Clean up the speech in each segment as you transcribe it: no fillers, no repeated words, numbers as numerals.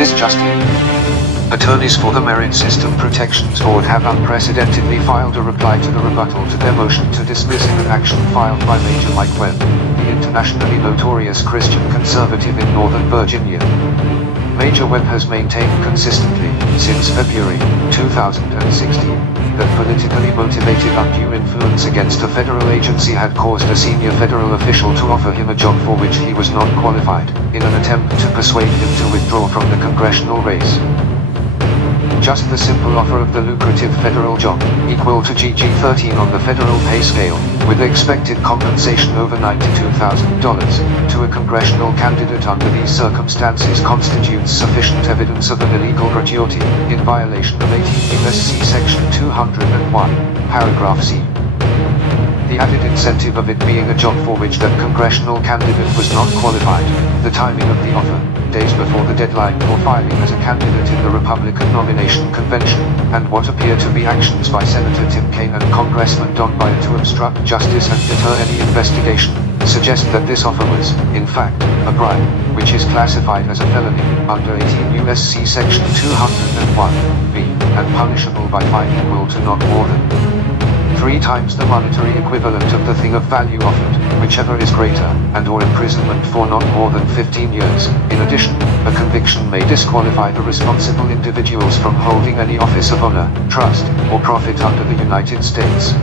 This just in. Attorneys for the Merit System Protections Board have unprecedentedly filed a reply to the rebuttal to their motion to dismiss in an action filed by Major Mike Webb, the internationally notorious Christian conservative in Northern Virginia. Major Webb has maintained consistently, since February 2016, that politically motivated undue influence against a federal agency had caused a senior federal official to offer him a job for which he was not qualified, in an attempt to persuade him to withdraw from the congressional race. Just the simple offer of the lucrative federal job, equal to GG13 on the federal pay scale, with expected compensation over $92,000, to a congressional candidate under these circumstances constitutes sufficient evidence of an illegal gratuity, in violation of 18 U.S.C. Section 201, paragraph C. The added incentive of it being a job for which that congressional candidate was not qualified, the timing of the offer, days before the deadline for filing as a candidate in the Republican nomination convention, and what appear to be actions by Senator Tim Kaine and Congressman Don Beyer to obstruct justice and deter any investigation, suggest that this offer was, in fact, a bribe, which is classified as a felony, under 18 U.S.C. Section 201(b), and punishable by fine equal to not more than 3 times the monetary equivalent of the thing of value offered, whichever is greater, and or imprisonment for not more than 15 years. In addition, a conviction may disqualify the responsible individuals from holding any office of honor, trust, or profit under the United States.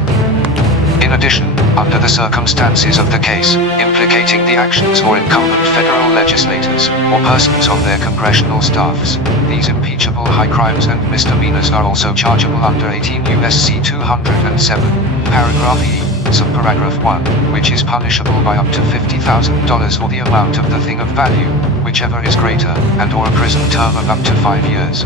In addition, under the circumstances of the case, implicating the actions or incumbent federal legislators, or persons on their congressional staffs, these impeachable high crimes and misdemeanors are also chargeable under 18 U.S.C. 207, paragraph E, subparagraph 1, which is punishable by up to $50,000 or the amount of the thing of value, whichever is greater, and or a prison term of up to 5 years.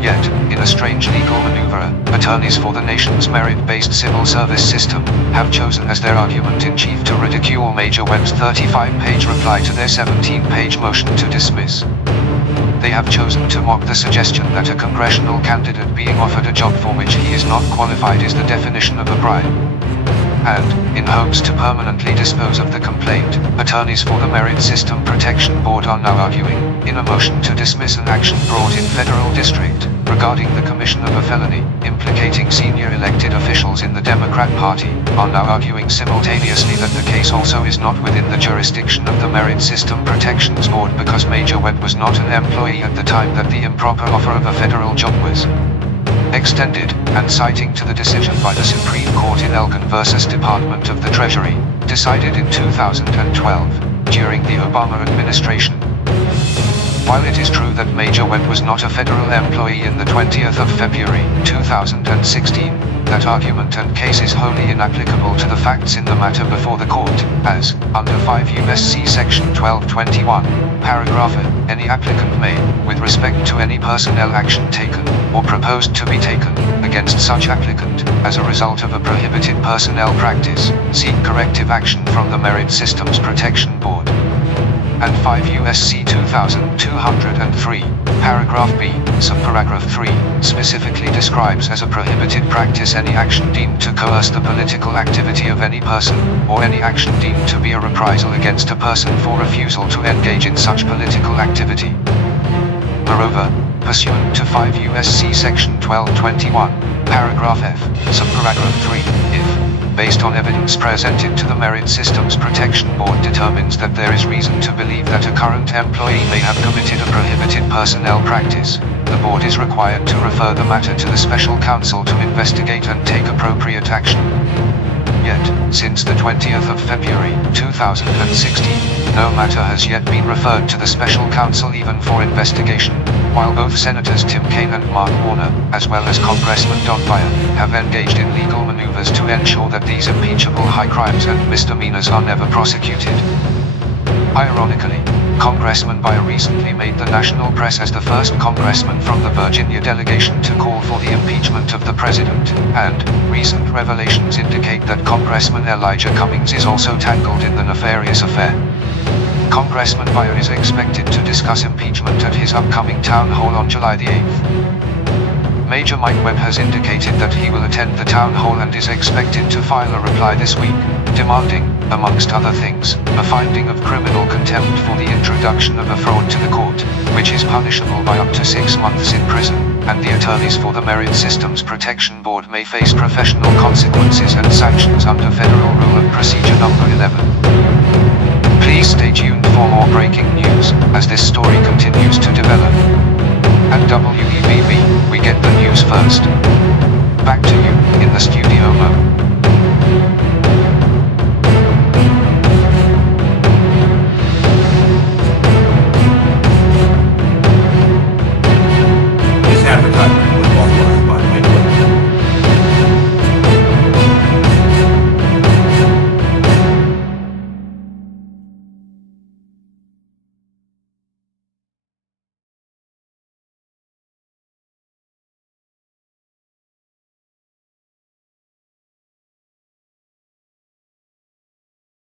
Yet, in a strange legal maneuver, attorneys for the nation's merit-based civil service system have chosen as their argument-in-chief to ridicule Major Webb's 35-page reply to their 17-page motion to dismiss. They have chosen to mock the suggestion that a congressional candidate being offered a job for which he is not qualified is the definition of a bribe. And, in hopes to permanently dispose of the complaint, attorneys for the Merit System Protection Board are now arguing, in a motion to dismiss an action brought in federal district, regarding the commission of a felony, implicating senior elected officials in the Democrat Party, are now arguing simultaneously that the case also is not within the jurisdiction of the Merit System Protections Board because Major Webb was not an employee at the time that the improper offer of a federal job was extended, and citing to the decision by the Supreme Court in Elgin v. Department of the Treasury, decided in 2012, during the Obama administration. While it is true that Major Webb was not a federal employee in the 20th of February, 2016, that argument and case is wholly inapplicable to the facts in the matter before the court, as, under 5 U.S.C. Section 1221, paragraph A, any applicant may, with respect to any personnel action taken, or proposed to be taken, against such applicant, as a result of a prohibited personnel practice, seek corrective action from the Merit Systems Protection Board. And 5 U.S.C. 2203, paragraph B, subparagraph 3, specifically describes as a prohibited practice any action deemed to coerce the political activity of any person, or any action deemed to be a reprisal against a person for refusal to engage in such political activity. Moreover, pursuant to 5 U.S.C. Section 1221, paragraph F, subparagraph 3, if, based on evidence presented to the Merit Systems Protection Board determines that there is reason to believe that a current employee may have committed a prohibited personnel practice, the board is required to refer the matter to the special counsel to investigate and take appropriate action. Yet, since the 20th of February, 2016, no matter has yet been referred to the special counsel even for investigation, while both Senators Tim Kaine and Mark Warner, as well as Congressman Don Beyer, have engaged in legal maneuvers to ensure that these impeachable high crimes and misdemeanors are never prosecuted. Ironically, Congressman Beyer recently made the national press as the first congressman from the Virginia delegation to call for the impeachment of the president, and recent revelations indicate that Congressman Elijah Cummings is also tangled in the nefarious affair. Congressman Beyer is expected to discuss impeachment at his upcoming town hall on July the 8th. Major Mike Webb has indicated that he will attend the town hall and is expected to file a reply this week, demanding, amongst other things, a finding of criminal contempt for the introduction introduction of a fraud to the court, which is punishable by up to 6 months in prison, and the attorneys for the Merit Systems Protection Board may face professional consequences and sanctions under Federal Rule of Procedure Number 11. Please stay tuned for more breaking news, as this story continues to develop. At WEBB, we get the news first. Back to you, in the studio mode.